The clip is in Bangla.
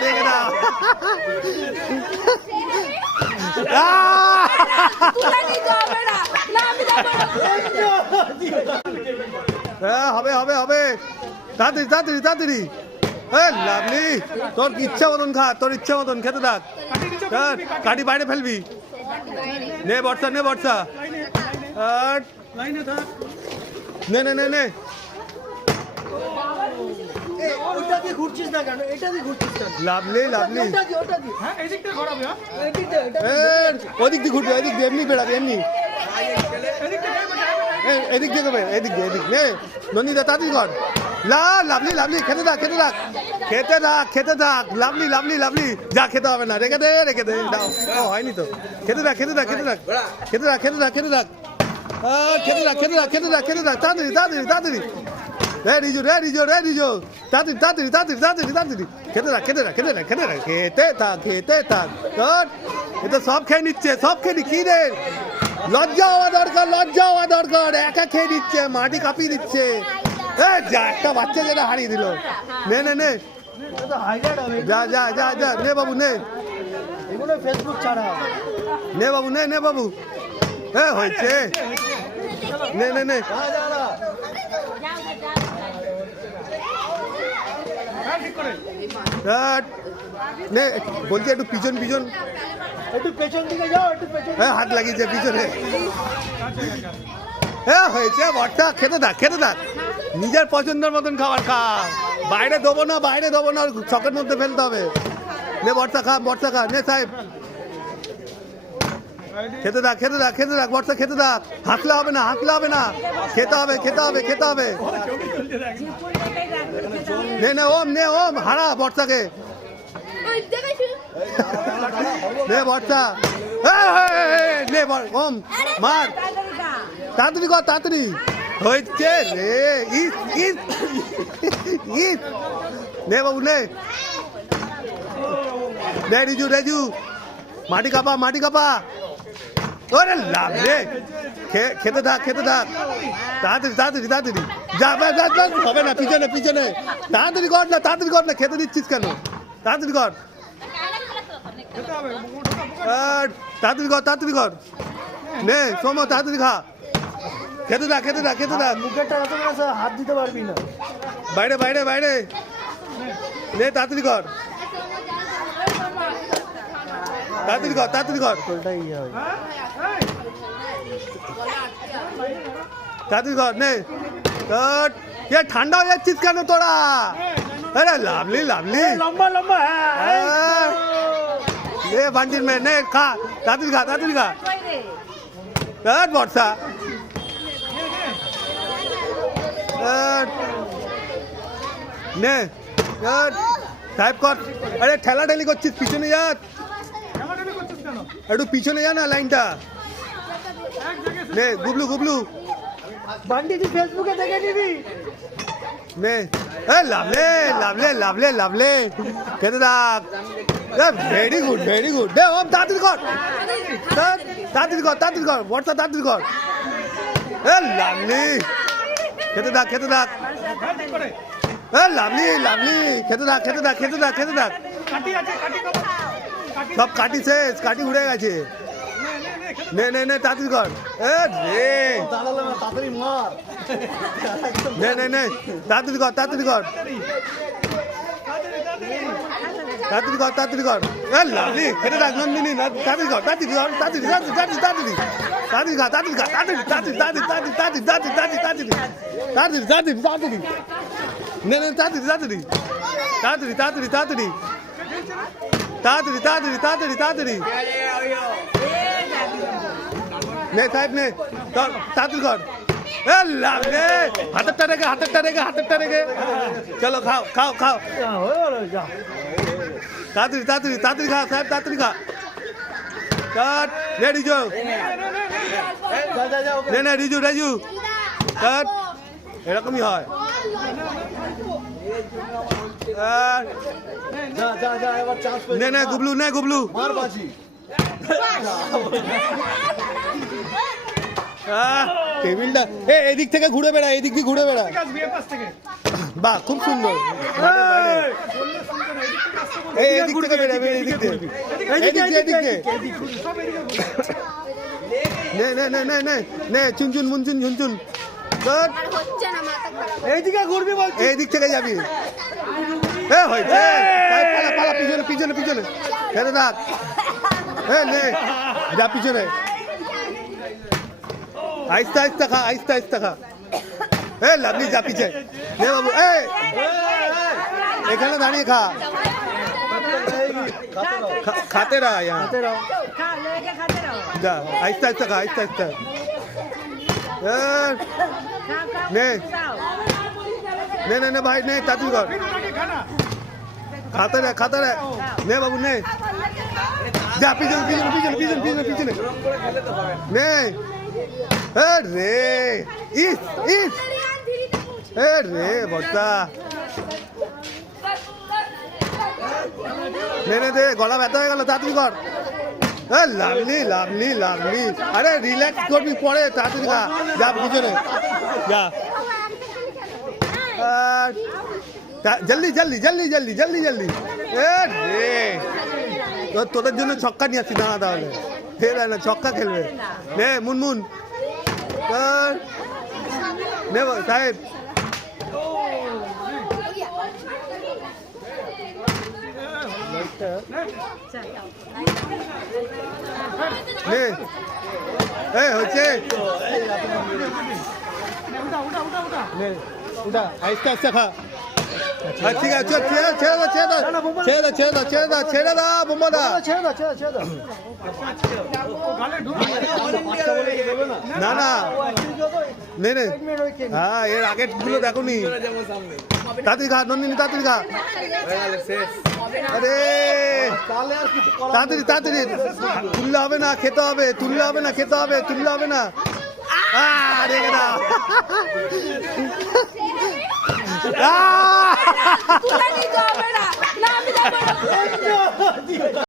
রেখে দাও হবে হবে হবে তাড়াতাড়ি তাড়াতাড়ি তাড়াতাড়ি লাভলি তোর ইচ্ছা মতন খা তোর ইচ্ছা মতন খেতে থাক কাটি বাইরে ফেলবি নে বর্ষা নে বর্ষা নে নে নে নে লাভলি লাভলি ওদিক দিয়ে ঘুরবে এদিক দিয়ে এমনি বেড়াবে এমনি এদিক দিয়ে করবে এদিক দিয়ে এদিক নে নন্দিতা তাড়াতাড়ি কর লাভলি লাভলি খেতে থাক খেতে থাক খেতে থাক খেতে থাক লাভলি লাভলি লাভলি যা খেতে হবে না রেখে দে দাও ও হয়নি তো খেতে থাক খেতে থাক খেতে থাক খেতে থাক খেতে থাক খেতে থাক খেতে থাক খেতে থাক খেতে থাক খেতে থাক তাড়াতাড়ি তাড়াতাড়ি তাড়াতাড়ি রিজু তাড়াতাড়ি তাড়াতাড়ি তাড়াতাড়ি তাড়াতাড়ি তাড়াতাড়ি খেতে থাক খেতে থাক খেতে থাক খেতে থাক খেতে থাক খেতে থাক তোর এটা সব খেয়ে নিচ্ছে সব খেয়ে কি রে লজ্জা হওয়া দরকার একা খেয়ে নিচ্ছে মাটি কাঁপিয়ে দিচ্ছে যা একটা বাচ্চা যেটা হারিয়ে দিল নে নে নে যা যা যা যা নে বাবু নে ফেসবুক ছাড়া নে বাবু নে বাবু হয়েছে নে নে নে নে বলছি একটু পিছন পিছন একটু পেছন দিকে যাও একটু পেছন হাত লাগিয়েছে পিছনে হয়েছে বটটা খেতে থাক খেতে থাক নিজের পছন্দের মতন খাবার খা বাইরে দেবো না ছকের মধ্যে ফেলতে হবে নে বর্ষা খা নে সাহেব খেতে থাক খেতে থাক খেতে থাক বর্ষা খেতে থাক হাসলে হবে না খেতে হবে নে ওম হারা বর্ষাকে নে বর্ষা নে ওম মার তাড়াতাড়ি কর তাড়াতাড়ি হয়েছে রে নে বাবু নে রিজু মাটি কাপা ওরে লাভ রে খেতে থাক তাড়াতাড়ি যা হবে না পিছনে তাড়াতাড়ি কর না খেতে দিচ্ছিস কেন তাড়াতাড়ি কর তাড়াতাড়ি কর নে সোমো তাড়াতাড়ি খা খেতে থাক মুখেরটা হাত দিতে পারবি না বাইরে নে তাড়াতাড়ি কর তাড়াতাড়ি কর নে ঠান্ডা হয়ে যাচ্ছিস কেন তোরা আরে লাভলি লম্বা বান্ডিল মে নে খা তাড়াতাড়ি খা বর্ষা নে টাইপ কর আরে ঠেলাঠেলি করছিস পিছনে যা একটু পিছনে যা না লাইনটা নে গুবলু বান্ডি তুই ফেসবুকে দেখে নিবি নে লাভলে খেতে থাক ভেরি গুড নে ওম তাড়াতাড়ি কর বর্ষা তাড়াতাড়ি কর লাভলি খেতে থাক লাভলি খেতে থাক সব কাটি শেষ কাটি উড়ে গেছে নে তাড়াতাড়ি কর তাড়াতাড়ি মার নে তাড়াতাড়ি কর লাভলি খেতে থাক নন্দিনী তাড়াতাড়ি কর তাড়াতাড়ি নে তাড়াতাড়ি নে সাহেব নে তাড়াতাড়ি কর হাতেরটা রেখে চলো খাও তাড়াতাড়ি খা সাহেব তাড়াতাড়ি খা নে রিজু নে রিজু এরকমই হয় নে গুবলু টেবিলটা এদিক থেকে ঘুরে বেড়া বাহ খুব সুন্দর এই এদিক থেকে বেরোবে এদিক থেকে এদিক থেকে নে নে নে নে নে নে চুনচুন মুনচুন ঝুনচুন গুড এইদিকে ঘুরবি বলছি এই দিক থেকে যাবি এ হয়েছে পালা পালা পিছনে পিছনে পিছনে খেতে থাক এ নে যা পিছনে আস্তে আস্তে খা আস্তে আস্তে খা এ লাভলি যা পিছে নে বাবু এ এখানে দাঁড়িয়ে খা খাতে रहा यहाँ जा आहिस्ता आहिस्ता खा आहिस्ता आहिस्ता ने ने ने ने भाई ने तातू कर खाते रहे ने बाबू ने जा पीछे पीछे पीछे पीछे पीछे पीछे ने रे इस रे बच्चा নে নে দে গলা ব্যথা হয়ে গেল তাড়াতাড়ি কর লাভলি লাভলি লাভলি আরে রিল্যাক্স করবি পরে তাড়াতাড়ি খা যা পিছনে যা জলদি জলদি জলদি জলদি জলদি জলদি রে তোদের জন্য ছক্কা নিয়ে আসছি না তাহলে ফের না ছক্কা খেলবে নে মুনমুন নে সাহেব নে এই হচ্ছে নে উঠা আস্তে আস্তে খা ঠিক আছে ছেড়ে দাও ছেড়ে দাও ছেড়ে দাও ছেড়ে দাও ছেড়ে দাও ছেড়ে দাও বোম্বা দা ছেড়ে দাও ছেড়ে দাও না না নে নে হ্যাঁ এর আগের গুলো দেখো নি তাড়াতাড়ি খা নন্দিনী তাড়াতাড়ি খা আরে তাড়াতাড়ি তাড়াতাড়ি তুললে হবে না খেতে হবে তুললে হবে না খেতে হবে তুললে হবে না রেখে দাও